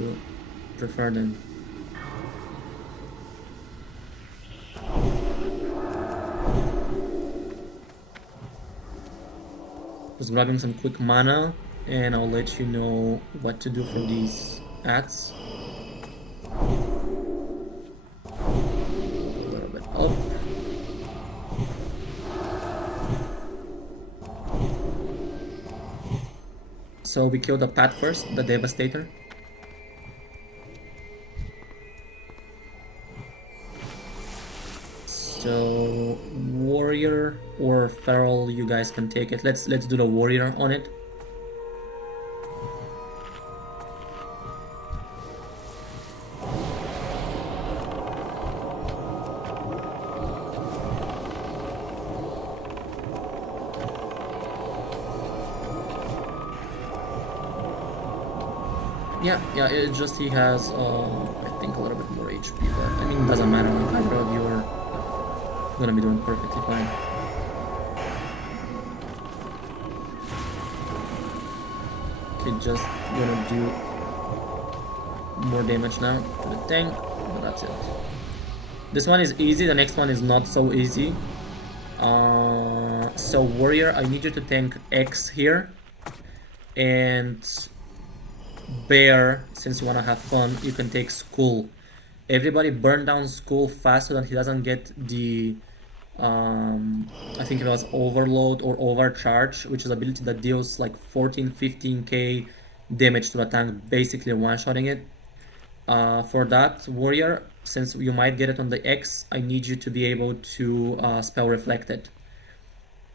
to prefer them. Just grabbing some quick mana, and I'll let you know what to do for these ads. A little bit up. So we kill the pet first, the Devastator. So warrior or feral, you guys can take it. Let's do the warrior on it. Yeah, it just he has I think a little bit more HP, but I mean it doesn't matter, like either of you are gonna be doing perfectly fine. Okay, just gonna do more damage now to the tank, but that's it. This one is easy, the next one is not so easy. So warrior, I need you to tank X here, and bear, since you wanna have fun, you can take Skull. Everybody burn down Skull fast so that he doesn't get the I think it was overload or overcharge, which is ability that deals like 14-15k damage to the tank, basically one-shotting it. For that warrior, since you might get it on the X, I need you to be able to spell Reflected.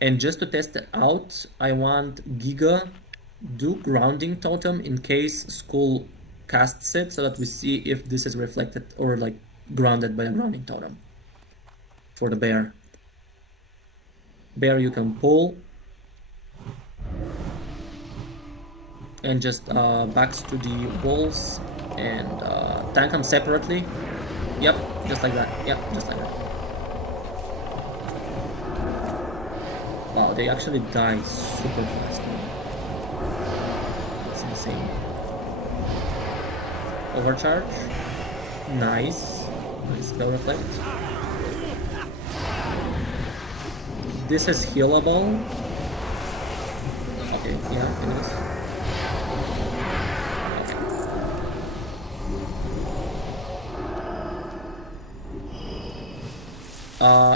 And just to test it out, I want Giga do Grounding Totem in case Skull casts it, so that we see if this is reflected or like grounded by the Grounding Totem. For the bear. Bear you can pull. And just backs to the walls and tank them separately. Yep, just like that. Yep, just like that. Wow, they actually die super fast. That's insane. Overcharge. Nice. Nice spell reflect. This is healable. Okay, yeah, it is.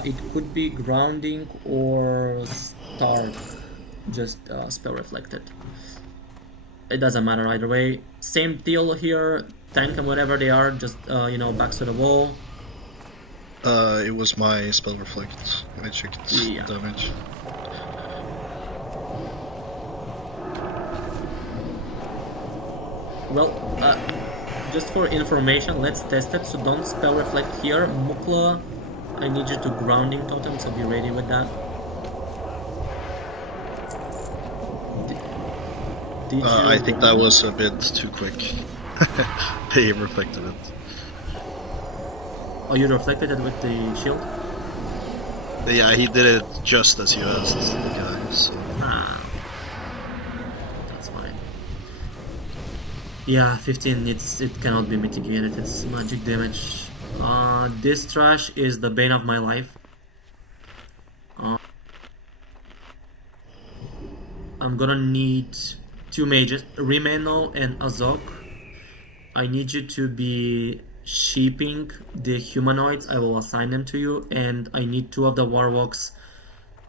It could be grounding or stark, just spell reflected. It doesn't matter either way. Same deal here, tank and whatever they are, just you know, backs to the wall. It was my spell reflect. I checked damage. Well, just for information, let's test it. So don't spell reflect here. Mukla, I need you to grounding totem, so be ready with that. I think that was a bit too quick. They reflected it. Oh, you reflected it with the shield? Yeah, he did it just as you asked the guy, so... Ah. That's fine. Yeah, 15, it cannot be mitigated, it's magic damage. This trash is the bane of my life. I'm gonna need 2 mages, Rimeno and Azok. I need you to be sheeping the humanoids. I will assign them to you, and I need 2 of the warlocks.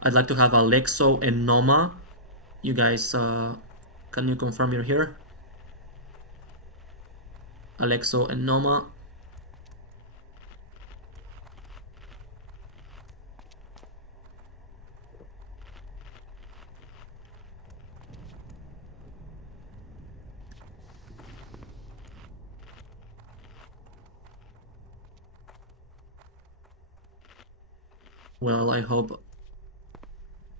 I'd like to have Alexo and Noma. You guys, can you confirm you're here? Alexo and Noma. Well, I hope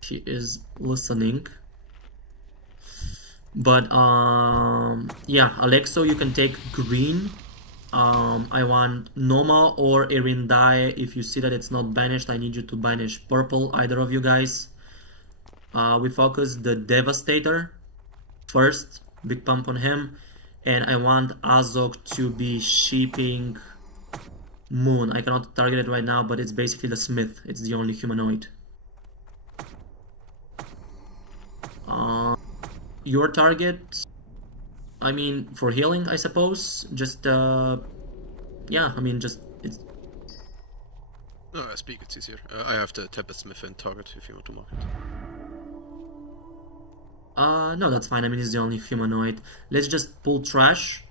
she is listening. But yeah, Alexo, you can take green. I want Noma or Erindai. If you see that it's not banished, I need you to banish purple, either of you guys. We focus the Devastator first, big pump on him. And I want Azog to be shipping Moon. I cannot target it right now, but it's basically the Smith. It's the only humanoid. Your target, I mean, for healing, I suppose. Just, yeah, I mean, just, it's... No, I speak, it's easier. I have the Tempest Smith in target if you want to mark it. No, that's fine. I mean, it's the only humanoid. Let's just pull trash.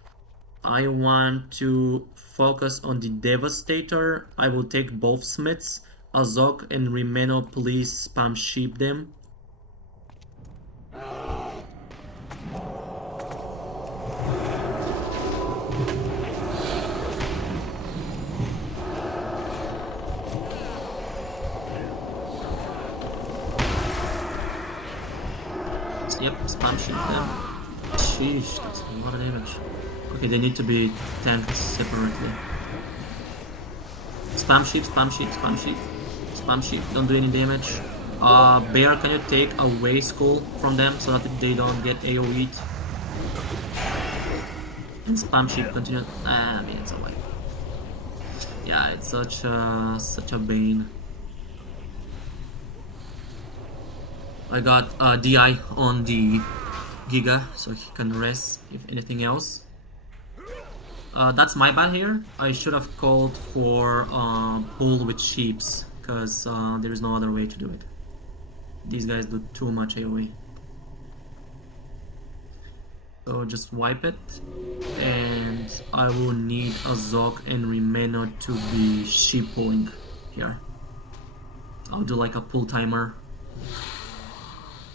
I want to focus on the Devastator. I will take both Smiths. Azog and Rimeno, please spam sheep them. Yep, spam sheep them. Sheesh, that's a lot of damage. Okay, they need to be tanked separately. Spam sheep, spam sheep, spam sheep. Spam sheep, don't do any damage. Bear, can you take away skull from them so that they don't get AoE'd? And spam sheep continue. I mean, it's away. Yeah, it's such a bane. I got DI on the Giga, so he can rest if anything else. That's my bad here. I should have called for pull with sheeps, because there is no other way to do it. These guys do too much AoE. So just wipe it, and I will need Azog and Rimeno to be sheep pulling here. I'll do like a pull timer.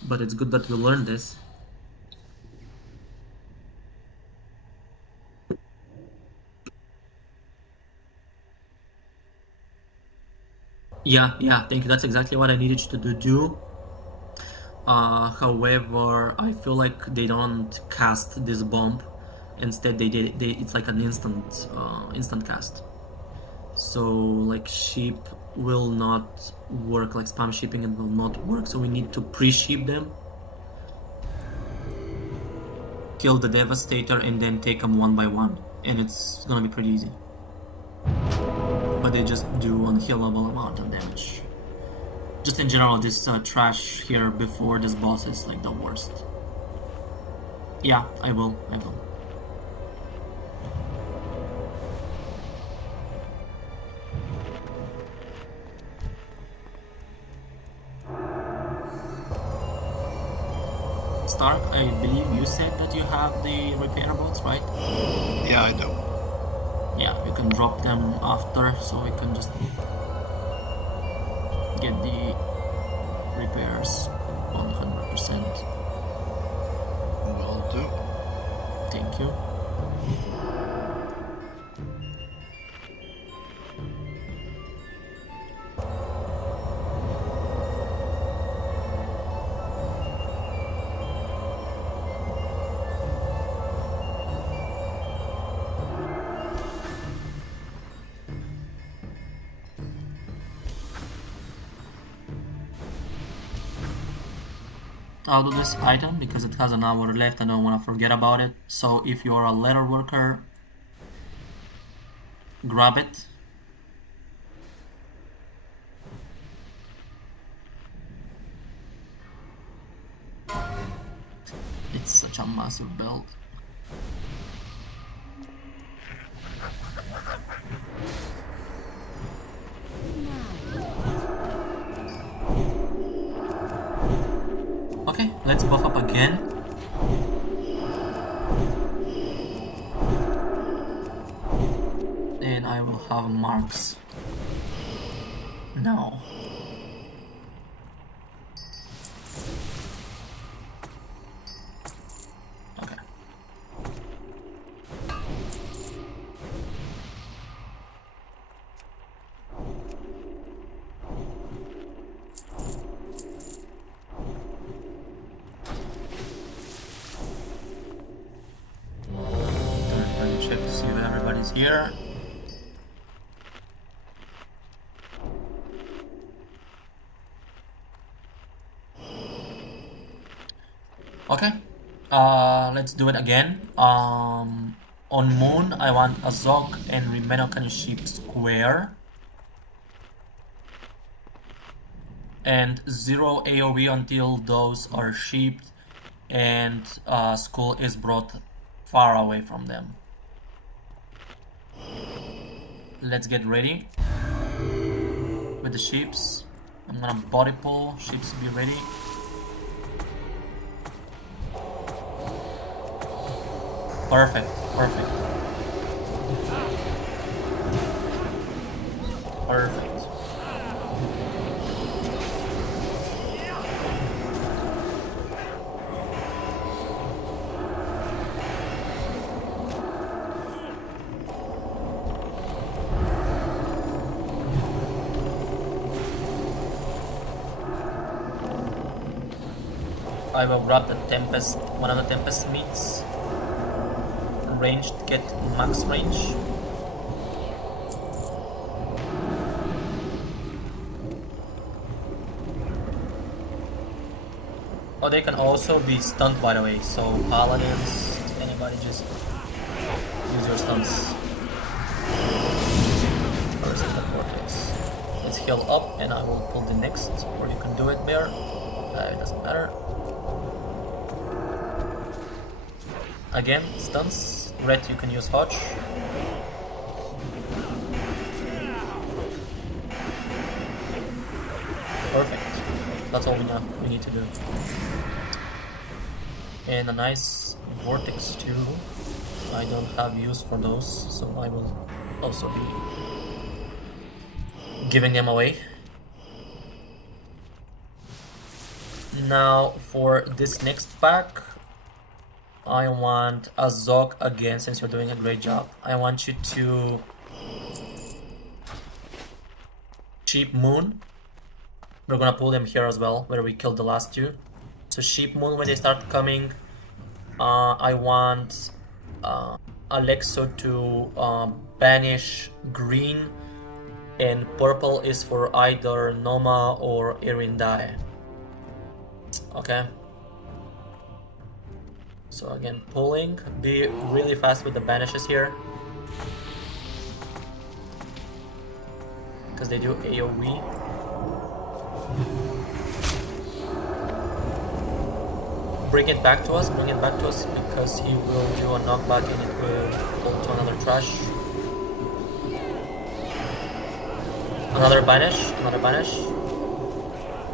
But it's good that we learned this. Yeah, thank you. That's exactly what I needed you to do. However, I feel like they don't cast this bomb. Instead, it's like an instant cast. So like sheep will not work, like spam shipping it will not work. So we need to pre-ship them, kill the Devastator, and then take them one by one, and it's gonna be pretty easy. But they just do unkillable amount of damage. Just in general, this trash here before this boss is like the worst. Yeah, I will. Stark, I believe you said that you have the repair bots, right? Yeah, I do. Yeah, you can drop them after, so we can just get the repairs 100%. Will do. Thank you. I'll do this item because it has an hour left and I don't want to forget about it. So if you're a letter worker, grab it. It's such a massive build. Okay, let's buff up again. And I will have marks. No. Okay. Check to see if everybody's here. Okay. Let's do it again. On Moon, I want Azok and Rimenokan sheep square. And 0 AoE until those are sheeped and Skull is brought far away from them. Let's get ready with the sheeps. I'm gonna body pull, sheeps be ready. Perfect, perfect. Perfect. I will grab the Tempest, one of the Tempest meats. Ranged, get max range. Oh, they can also be stunned, by the way, so Paladins, anybody just use your stunts. First the Vortex. Let's heal up and I will pull the next, or you can do it there. It doesn't matter. Again, stunts. Red, you can use Hodge. Perfect. That's all we need to do. And a nice Vortex too. I don't have use for those, so I will also be giving them away. Now for this next pack, I want Azok again, since you're doing a great job. I want you to Sheep Moon. We're gonna pull them here as well, where we killed the last two. So Sheep Moon, when they start coming, I want Alexo to banish green, and purple is for either Noma or Irindai. Okay. So again, pulling, be really fast with the banishes here, because they do AoE. Bring it back to us, because he will do a knockback and it will pull to another trash. Another banish, another banish.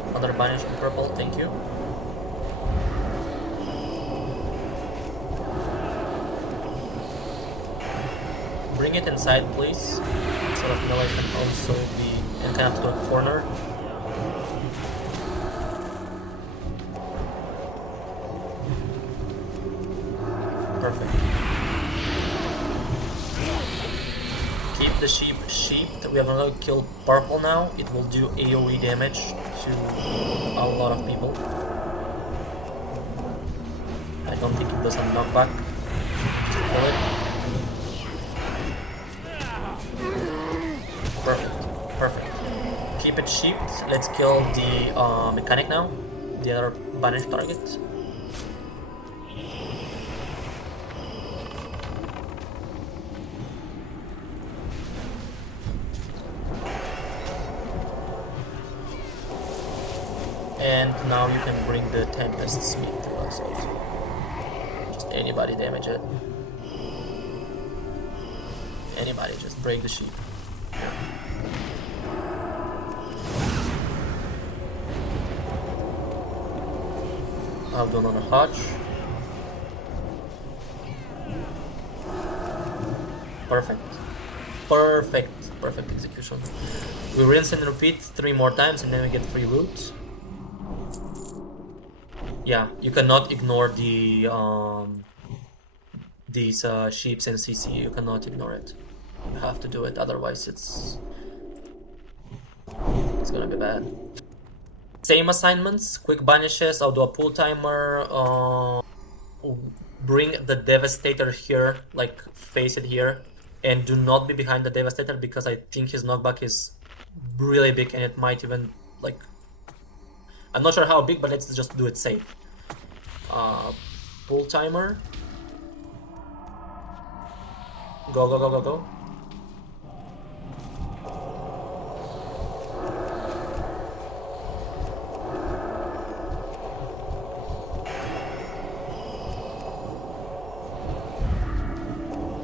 Another banish on purple, thank you. Bring it inside, please, so that Miller can also be and kind of to a corner. Perfect. Keep the sheep sheeped. We are gonna kill purple now. It will do AoE damage to a lot of people. I don't think it does a knockback. Just kill it. Perfect, perfect. Keep it sheeped. Let's kill the mechanic now, the other banished target. And now you can bring the Tempest Smith to us also. Just anybody damage it. Anybody, just break the sheep. I'll do another Hodge. Perfect. Perfect. Perfect execution. We rinse and repeat 3 more times and then we get free loot. Yeah, you cannot ignore the these sheeps and CC. You cannot ignore it. You have to do it, otherwise it's gonna be bad. Same assignments, quick banishes. I'll do a pull timer. Bring the Devastator here, like face it here, and do not be behind the Devastator because I think his knockback is really big and it might even like. I'm not sure how big, but let's just do it safe. Pull timer. Go, go, go, go, go.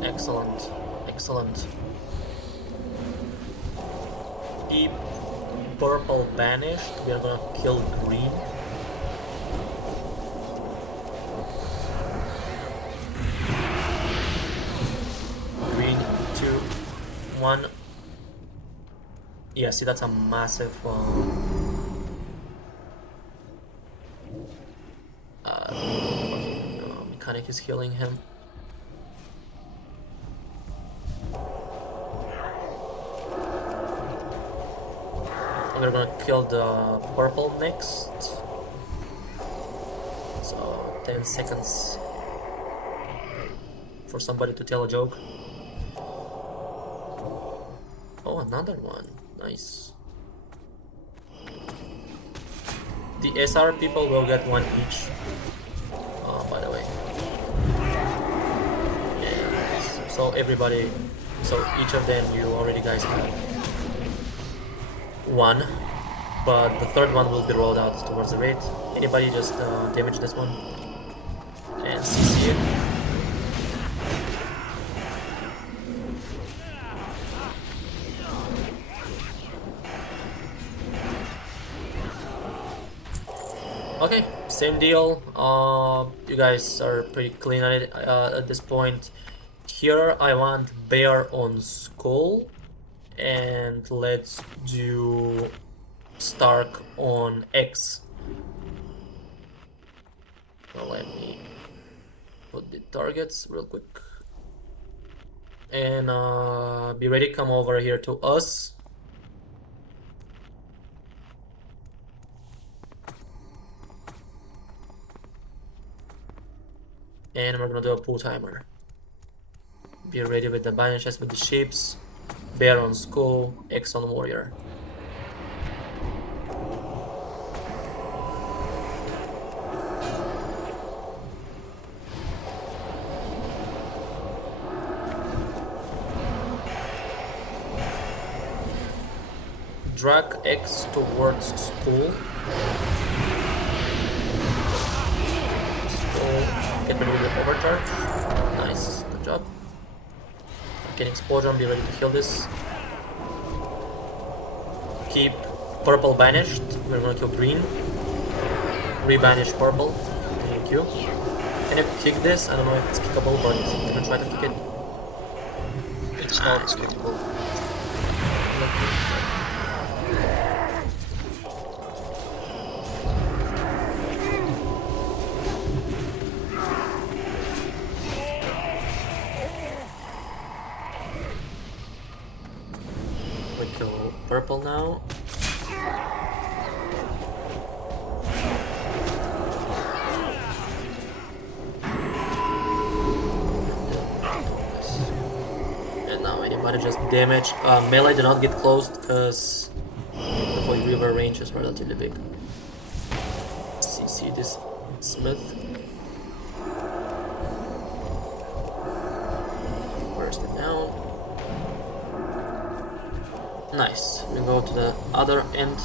Excellent. Excellent. Keep purple banished. We are gonna kill green. Green, 2, 1. Yeah, see, that's a massive mechanic is healing him. We're gonna kill the purple next. So 10 seconds for somebody to tell a joke. Oh, another one. Nice. The SR people will get one each. By the way. And so everybody, so each of them you already guys have one, but the third one will be rolled out towards the raid. Anybody just damage this one and CC it. Okay, same deal. You guys are pretty clean at it at this point. Here I want bear on skull. And let's do Stark on X. So let me put the targets real quick. And be ready, come over here to us. And we're gonna do a pull timer. Be ready with the banishes, with the shapes. Bear on skull, X on warrior. Drag X towards skull. Skull. Get rid of the overcharge. Nice, good job. Getting explosion, be ready to heal this. Keep purple banished. We're gonna kill green. Rebanish purple. Thank you. Can you kick this? I don't know if it's kickable, but can you try to kick it? It's not skippable. We kill purple now. And now anybody just damage. Melee do not get closed because the void Reaver range is relatively big. CC this Smith. Burst it down. Nice. We go to the other end.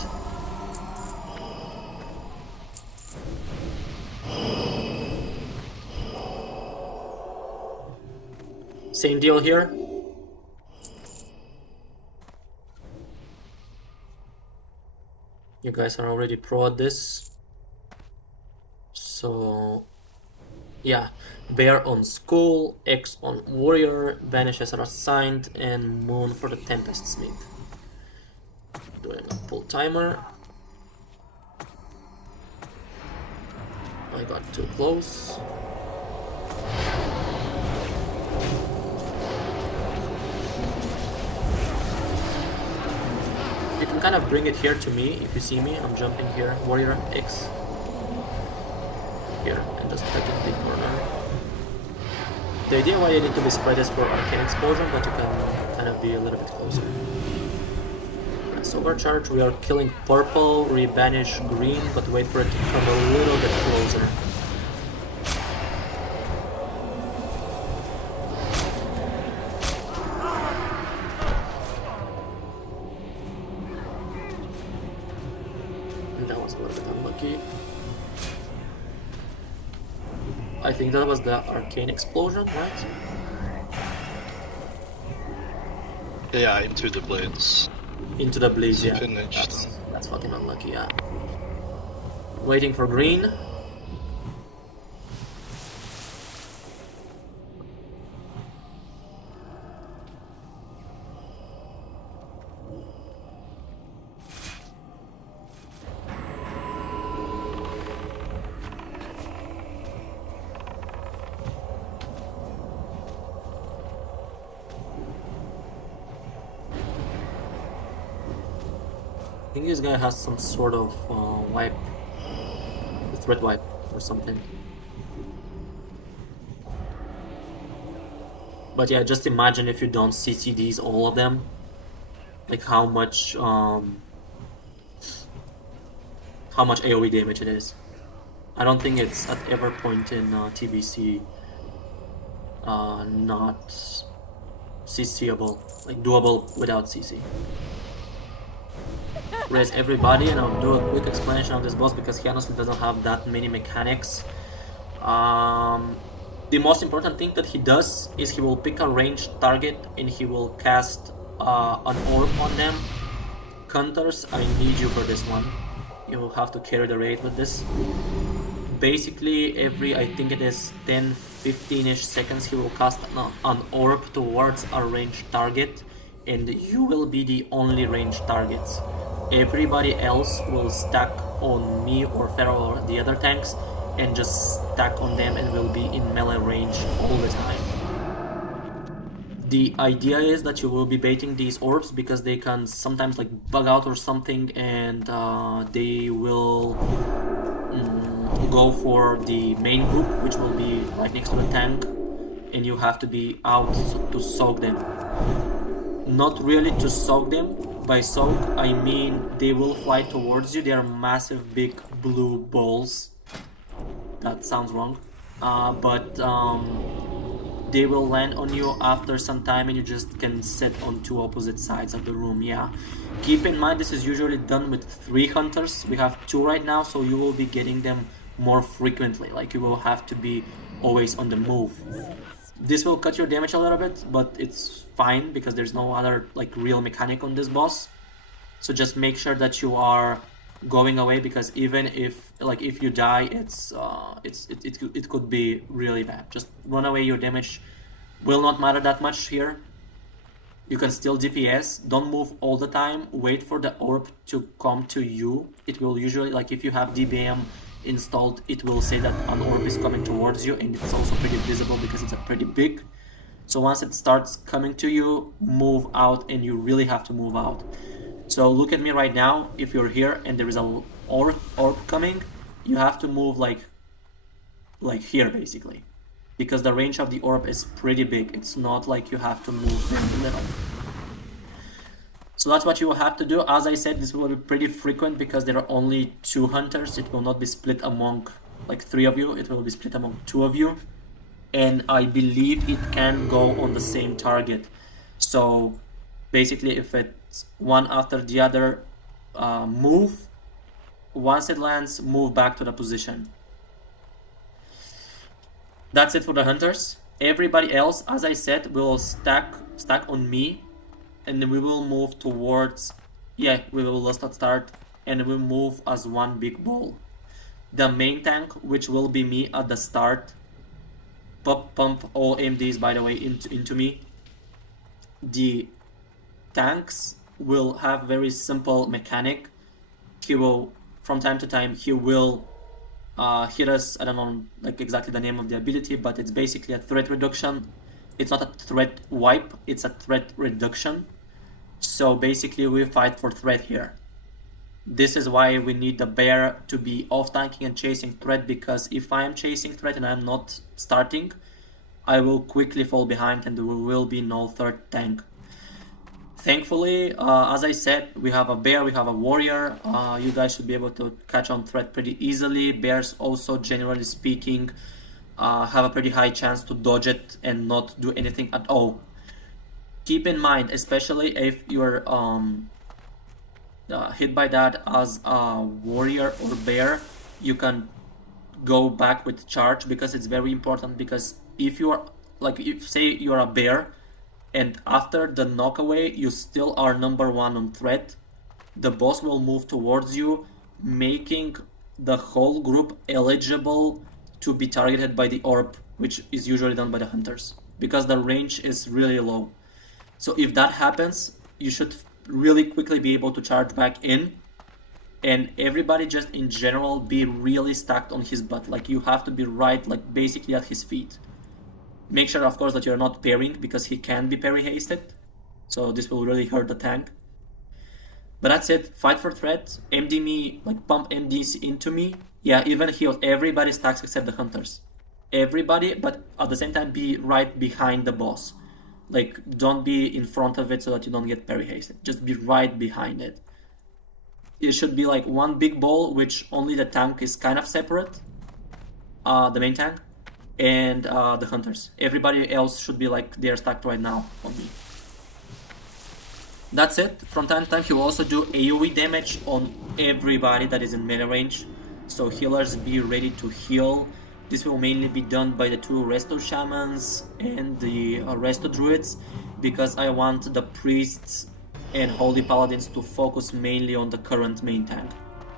Same deal here. You guys are already pro at this. So yeah, bear on skull, X on warrior, banishes are assigned, and moon for the Tempest Smith. Doing a pull timer. I got too close. You can kind of bring it here to me if you see me. I'm jumping here. Warrior X. Here, and just take it big corner. The idea why you need to be spread is for arcane explosion, but you can kind of be a little bit closer. Yes, overcharge, we are killing purple, rebanish green, but wait for it to come a little bit closer. It's a little bit unlucky. I think that was the arcane explosion, right? Yeah, into the blades. Into the blaze, So yeah. finished. That's fucking unlucky, yeah. Waiting for green. I think this guy has some sort of wipe, a threat wipe or something. But yeah, just imagine if you don't CC these, all of them, like how much AoE damage it is. I don't think it's at every point in TBC not CCable, like doable without CC. Raise everybody, and I'll do a quick explanation of this boss because he honestly doesn't have that many mechanics. The most important thing that he does is he will pick a ranged target and he will cast an orb on them. Counters, I need you for this one. You will have to carry the raid with this. Basically, every, I think it is 10-15ish seconds, he will cast an orb towards a ranged target, and you will be the only ranged targets. Everybody else will stack on me or Pharaoh or the other tanks, and just stack on them and will be in melee range all the time. The idea is that you will be baiting these orbs because they can sometimes like bug out or something, and they will go for the main group, which will be right next to the tank, and you have to be out to soak them. Not really to soak them. By soak, I mean they will fly towards you. They are massive big blue balls. That sounds wrong. But they will land on you after some time, and you just can sit on two opposite sides of the room, yeah. Keep in mind, this is usually done with 3 hunters. We have 2 right now, so you will be getting them more frequently. Like, you will have to be always on the move. This will cut your damage a little bit, but it's fine because there's no other like real mechanic on this boss. So just make sure that you are going away, because even if you die, it could be really bad. Just run away. Your damage will not matter that much here. You can still DPS. Don't move all the time. Wait for the orb to come to you. It will usually, like if you have DBM installed, it will say that an orb is coming towards you, and it's also pretty visible because it's pretty big. So once it starts coming to you, move out, and you really have to move out. So look at me right now. If you're here and there is a orb coming, you have to move like here basically, because the range of the orb is pretty big. It's not like you have to move in the middle. So that's what you will have to do. As I said, this will be pretty frequent because there are only 2 hunters. It will not be split among like 3 of you. It will be split among 2 of you. And I believe it can go on the same target. So basically, if it's one after the other, move. Once it lands, move back to the position. That's it for the hunters. Everybody else, as I said, will stack on me, and then we will move towards, yeah, we will last at start, and we'll move as one big ball. The main tank, which will be me at the start, pump all MDs, by the way, into me. The tanks will have very simple mechanic. He will, from time to time, he will hit us. I don't know like exactly the name of the ability, but it's basically a threat reduction. It's not a threat wipe, it's a threat reduction. So basically we fight for threat here. This is why we need the bear to be off tanking and chasing threat, because if I am chasing threat and I'm not starting, I will quickly fall behind and there will be no third tank. Thankfully, as I said, we have a bear, we have a warrior. You guys should be able to catch on threat pretty easily. Bears also, generally speaking, have a pretty high chance to dodge it and not do anything at all. Keep in mind, especially if you're hit by that as a warrior or bear, you can go back with charge, because it's very important. Because if you are, like, if say you're a bear and after the knockaway you still are number 1 on threat, the boss will move towards you, making the whole group eligible to be targeted by the orb, which is usually done by the hunters, because the range is really low. So if that happens, you should really quickly be able to charge back in, and everybody just in general be really stacked on his butt. Like, you have to be right, like, basically at his feet. Make sure, of course, that you're not parrying, because he can be parry hasted, so this will really hurt the tank. But that's it. Fight for threat. MD me, like, pump MDs into me. Yeah, even heal. Everybody stacks except the hunters. Everybody, but at the same time be right behind the boss. Like, don't be in front of it so that you don't get parry hasted. Just be right behind it. It should be like one big ball, which only the tank is kind of separate. The main tank. And the hunters. Everybody else should be like they're stacked right now on me. That's it. From time to time he will also do AoE damage on everybody that is in melee range. So healers, be ready to heal. This will mainly be done by the 2 resto shamans and the resto druids, because I want the priests and holy paladins to focus mainly on the current main tank.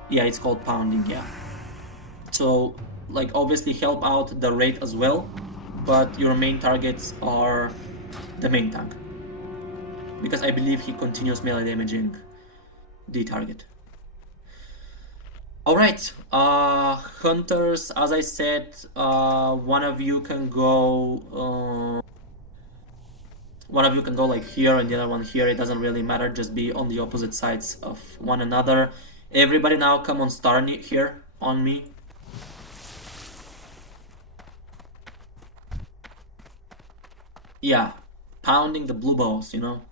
Yeah, it's called pounding, yeah. So, like, obviously help out the raid as well, but your main targets are the main tank, because I believe he continues melee damaging the target. Alright, hunters, as I said, one of you can go like here and the other one here. It doesn't really matter, just be on the opposite sides of one another. Everybody now come on star here on me. Yeah, pounding the blue balls, you know.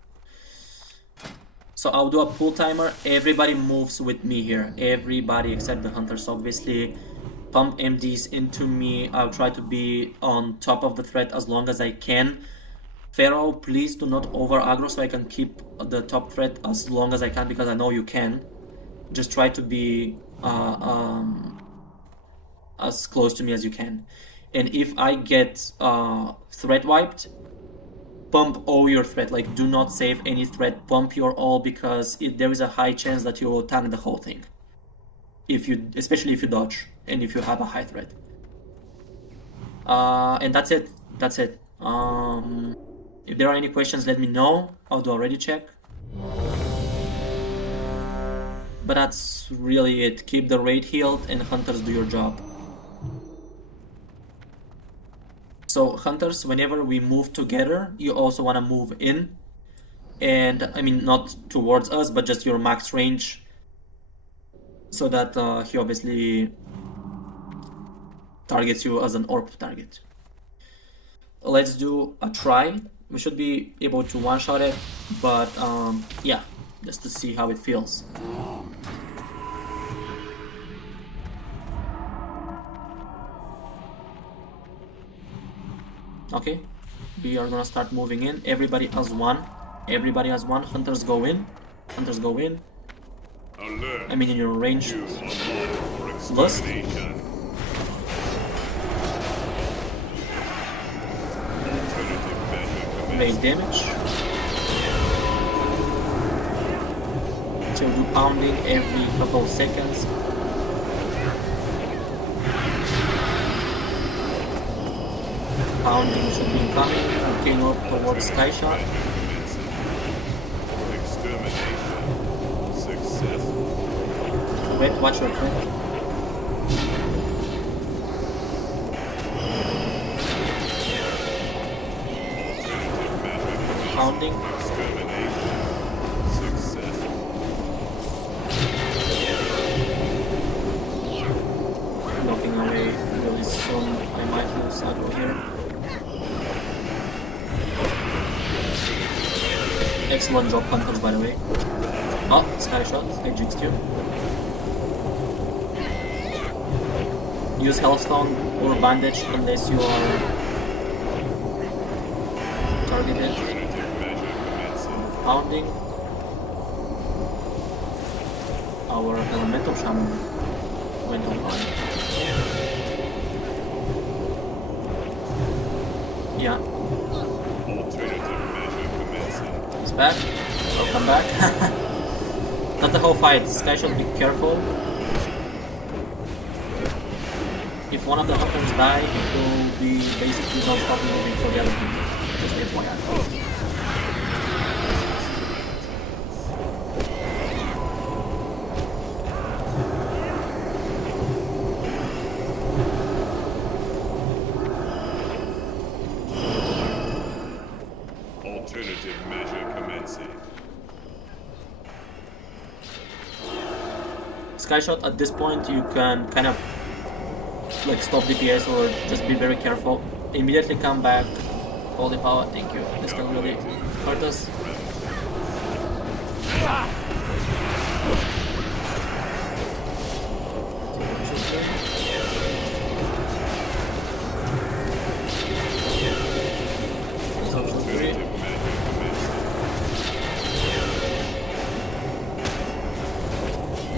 So I'll do a pull timer. Everybody moves with me here. Everybody except the hunters, obviously. Pump MDs into me. I'll try to be on top of the threat as long as I can. Pharaoh, please do not over aggro so I can keep the top threat as long as I can, because I know you can. Just try to be as close to me as you can. And if I get threat wiped, pump all your threat. Like, do not save any threat, pump your all, because there is a high chance that you will tank the whole thing, especially if you dodge and if you have a high threat. And that's it. If there are any questions, let me know. I'll do a ready check. But that's really it. Keep the raid healed and hunters, do your job. So hunters, whenever we move together, you also want to move in. And I mean, not towards us, but just your max range, so that he obviously targets you as an orb target. Let's do a try. We should be able to one-shot it, but yeah, just to see how it feels. Okay, we are gonna start moving in. Everybody has one. Everybody has one. Hunters go in. Hunters go in. I mean, in your range. Lust. Raid damage. She'll do pounding every couple seconds. Pounding should be incoming. Arcane Orb towards Sky Shot. Wait, watch your click. Pounding. Knocking away really soon. I might lose aggro here. Excellent job, hunters, by the way. Oh, Sky Shot. I jinxed you. Use Hellstone or Bandage unless you are targeted. Pounding. our elemental shaman went online. Yeah. He's back. Welcome back. That's the whole fight. Sky should be careful. If one of the hunters die, it will be basically non-stop moving for the other people. Just FYI. Alternative measure commencing. Skyshot, at this point you can kind of like stop DPS or just be very careful. Immediately come back. Holy power, thank you. This can really hurt us.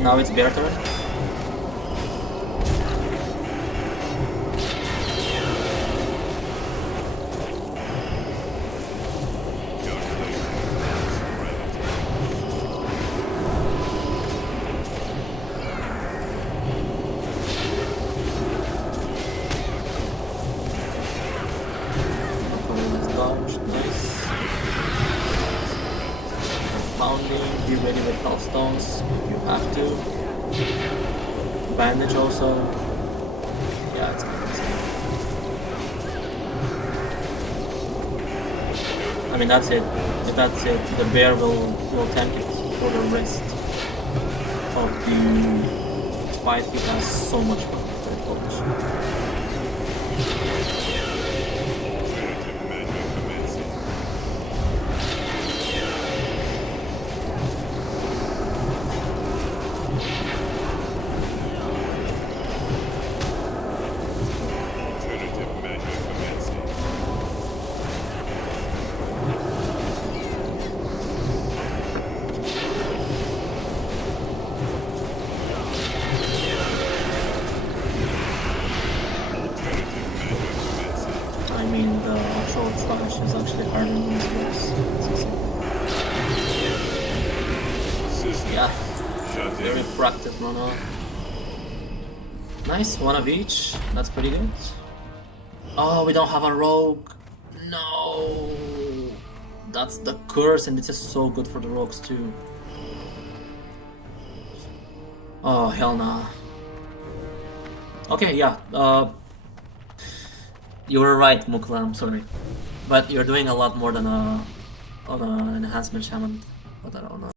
Now it's bear turn. Nice. Pounding, be ready with health stones if you have to. Bandage also. Yeah, it's kind of insane. I mean, that's it. That's it. The bear will tank it for the rest of the fight. He has so much fun with it. Holy shit. I mean, the actual trash is actually harder than this was. Yeah, very practiced runner. Nice, one of each. That's pretty good. Oh, we don't have a rogue. No, that's the curse, and this is so good for the rogues too. Oh hell nah. Okay, yeah. You were right, Mukla, I'm sorry. But you're doing a lot more than an enhancement shaman. But I don't know.